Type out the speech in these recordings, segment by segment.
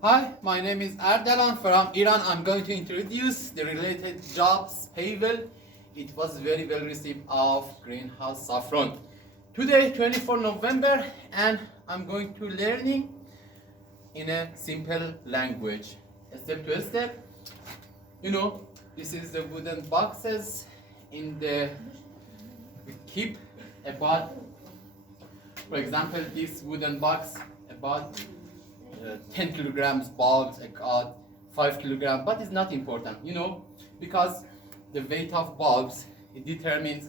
Hi, my name is Ardalan from Iran. I'm going to introduce the related jobs payable. It was very well received of greenhouse saffron. Today, 24 November, and I'm going to learning in a simple language, step to step. This is the wooden boxes in the we keep about, for example, this wooden box about 10 kilograms bulbs, about 5 kilograms, but it's not important, because the weight of bulbs, it determines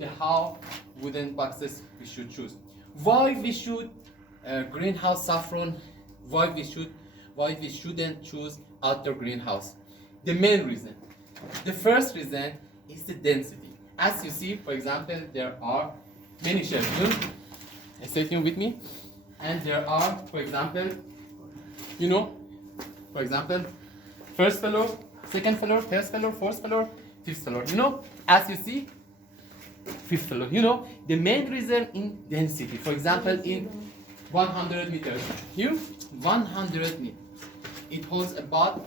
the how wooden boxes we should choose. Why we should greenhouse saffron? Why we shouldn't choose outdoor greenhouse? The main reason, the first reason is the density. As you see, for example, there are many shelves. Stay tuned with me. And there are, for example, first floor, second floor, third floor, fourth floor, fifth floor. As you see, fifth floor. The main reason in density. For example, in 100 meters, here 100 meters, it holds about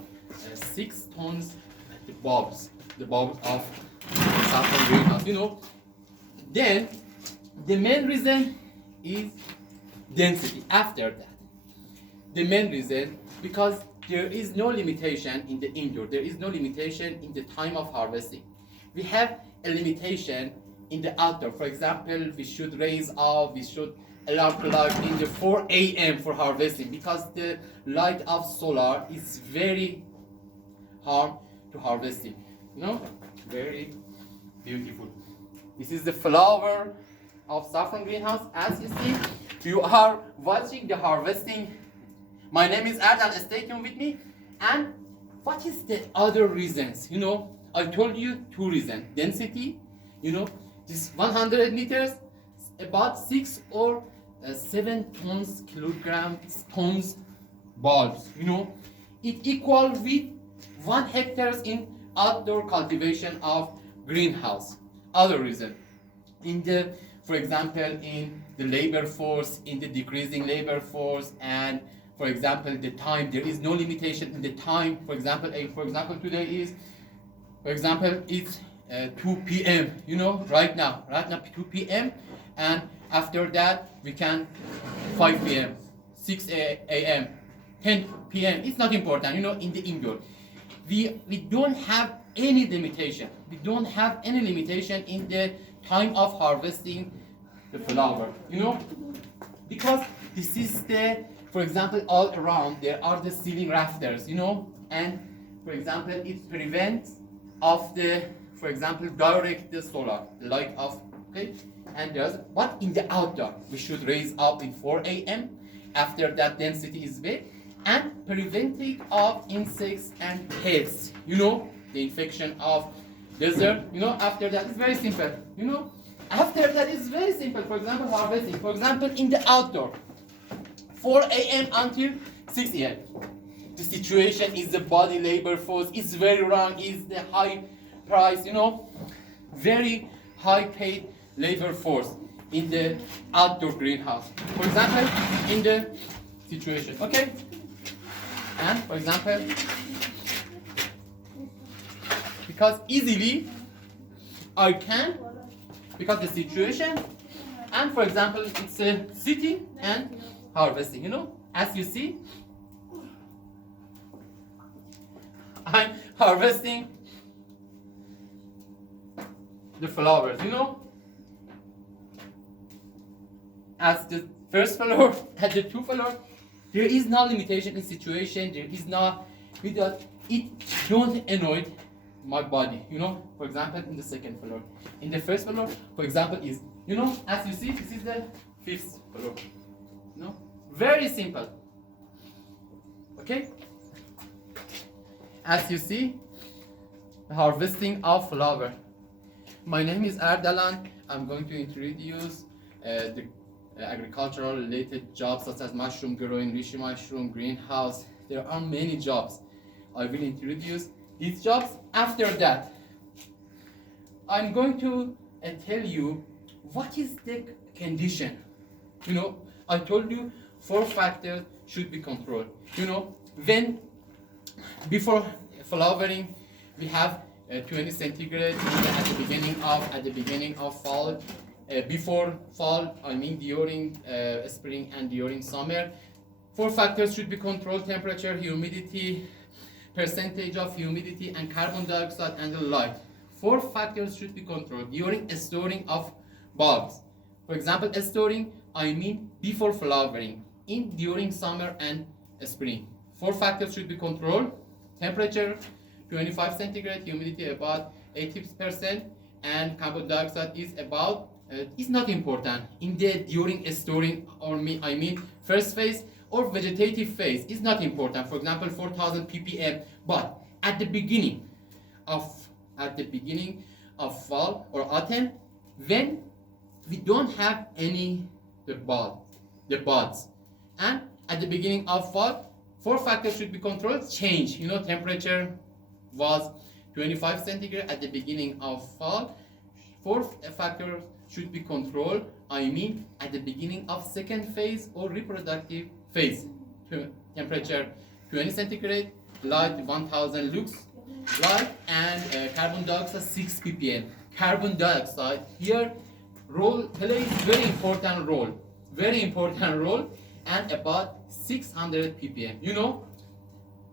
6 tons. The bulbs of saffron greenhouse. Then the main reason is density. After that, the main reason, because there is no limitation in the indoor, there is no limitation in the time of harvesting. We have a limitation in the outdoor. For example, we should raise up, we should alarm clock in the 4 a.m. for harvesting, because the light of solar is very harm to harvesting. Very beautiful. This is the flower of saffron greenhouse. As you see, you are watching the harvesting. My name is Ardan. Stay tuned with me. And what is the other reasons? I told you 2 reasons. Density, this 100 meters, about 6 or 7 tons bulbs. It equal with 1 hectares in outdoor cultivation of greenhouse. Other reason, for example, in the labor force, in the decreasing labor force, and for example, the time, there is no limitation in the time. For example, today is, it's 2 p.m. Right now 2 p.m. and after that we can 5 p.m., 6 a.m., 10 p.m. It's not important. In the indoor, we don't have any limitation. We don't have any limitation in the time of harvesting the flower. Because this is for example, all around there are the ceiling rafters. And for example, it prevents of for example, direct the solar light of, okay. And but in the outdoor, we should raise up in 4 a.m. After that, density is big, and preventing of insects and pests. The infection of desert. After that, it's very simple. After that, it's very simple. For example, harvesting. For example, in the outdoor, 4 a.m. until 6 a.m. The situation is the body labor force is very wrong. Is the high price. Very high paid labor force in the outdoor greenhouse. For example, in the situation. Okay. And for example, because easily I can, because the situation, and for example, it's sitting and harvesting. As you see, I'm harvesting the flowers. As the first floor, at the 2 floor, there is no limitation in situation. There is no, without it don't annoy my body. For example, in the second floor, in the first floor, for example, is, as you see, this is the 5th floor. Very simple. Okay. As you see, the harvesting of flower. My name is Ardalan. I'm going to introduce the agricultural related jobs such as mushroom growing, reishi mushroom, greenhouse. There are many jobs. I will introduce these jobs. After that, I'm going to tell you what is the condition. I told you 4 factors should be controlled. When before flowering, we have 20 centigrade at the beginning of fall. Before fall, I mean during spring and during summer. 4 factors should be controlled: temperature, humidity, percentage of humidity, and carbon dioxide and the light. 4 factors should be controlled during storing of bulbs. For example, storing, I mean before flowering, during summer and spring. 4 factors should be controlled: temperature 25 centigrade, humidity about 80%, and carbon dioxide is not important during storing, or I mean first phase or vegetative phase is not important. For example, 4000 ppm. But at the beginning of fall or autumn, when we don't have any the buds, and at the beginning of fall, 4 factors should be controlled. Change, temperature was 25 centigrade at the beginning of fall. 4 factors should be controlled, I mean at the beginning of second phase or reproductive phase. Temperature 20 centigrade, light 1000 lux light, and carbon dioxide 6 ppm. Carbon dioxide here plays very important role, and about 600 ppm.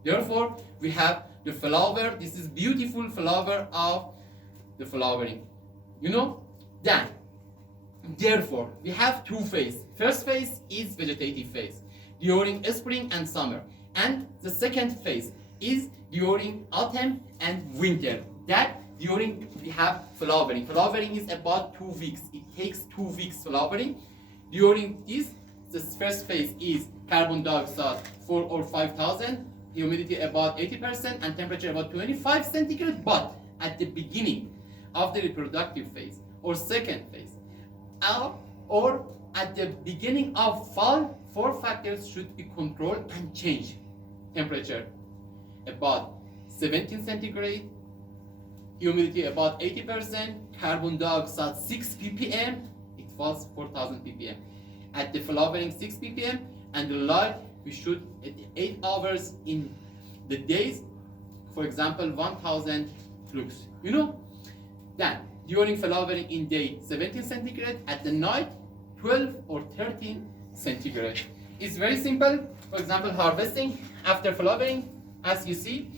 Therefore, we have the flower. This is beautiful flower of the flowering. Then, therefore, we have 2 phases. First phase is vegetative phase during spring and summer, and the second phase is during autumn and winter. That during we have flowering. Flowering is about 2 weeks. It takes 2 weeks flowering. During the first phase is carbon dioxide 4 or 5000, humidity about 80%, and temperature about 25 centigrade. But at the beginning of the reproductive phase or second phase, or at the beginning of fall, 4 factors should be controlled and change. Temperature about 17 centigrade, humidity about 80%, carbon dioxide 6 ppm. It was 4000 ppm. At the flowering 6 ppm, and the light we should at 8 hours in the days, for example 1000 lux. Then during flowering in day 17 centigrade, at the night 12 or 13 centigrade. It's very simple. For example, harvesting after flowering, as you see,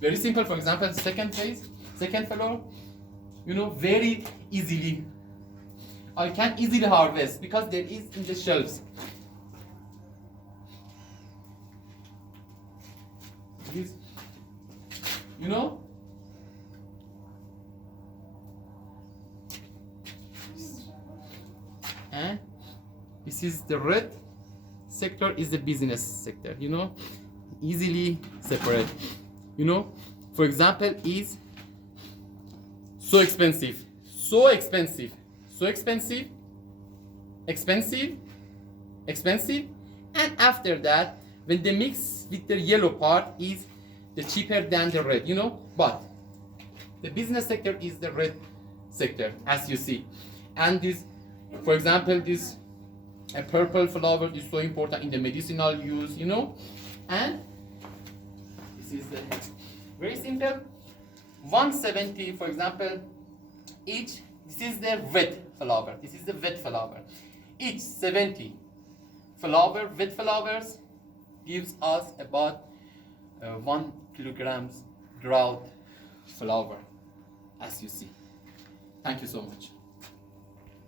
very simple. For example, second phase, second flower, very easily. I can easily harvest because there is in the shelves. This, and this is the red sector is the business sector. Easily separate. For example, is so expensive, and after that, when they mix with the yellow part, is the cheaper than the red. But the business sector is the red sector, as you see. And this, for example, this a purple flower is so important in the medicinal use. And this is the very simple 170, for example, each. This is the wet flower. Each 70 wet flowers gives us about 1 kilogram drought flower, as you see. Thank you so much.